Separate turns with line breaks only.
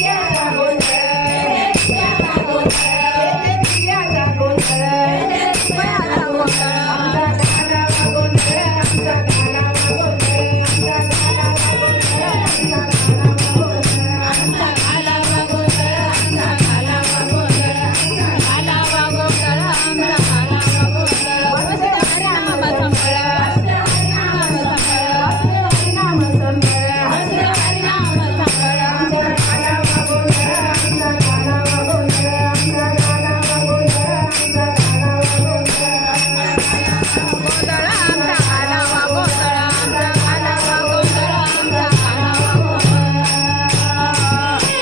yeah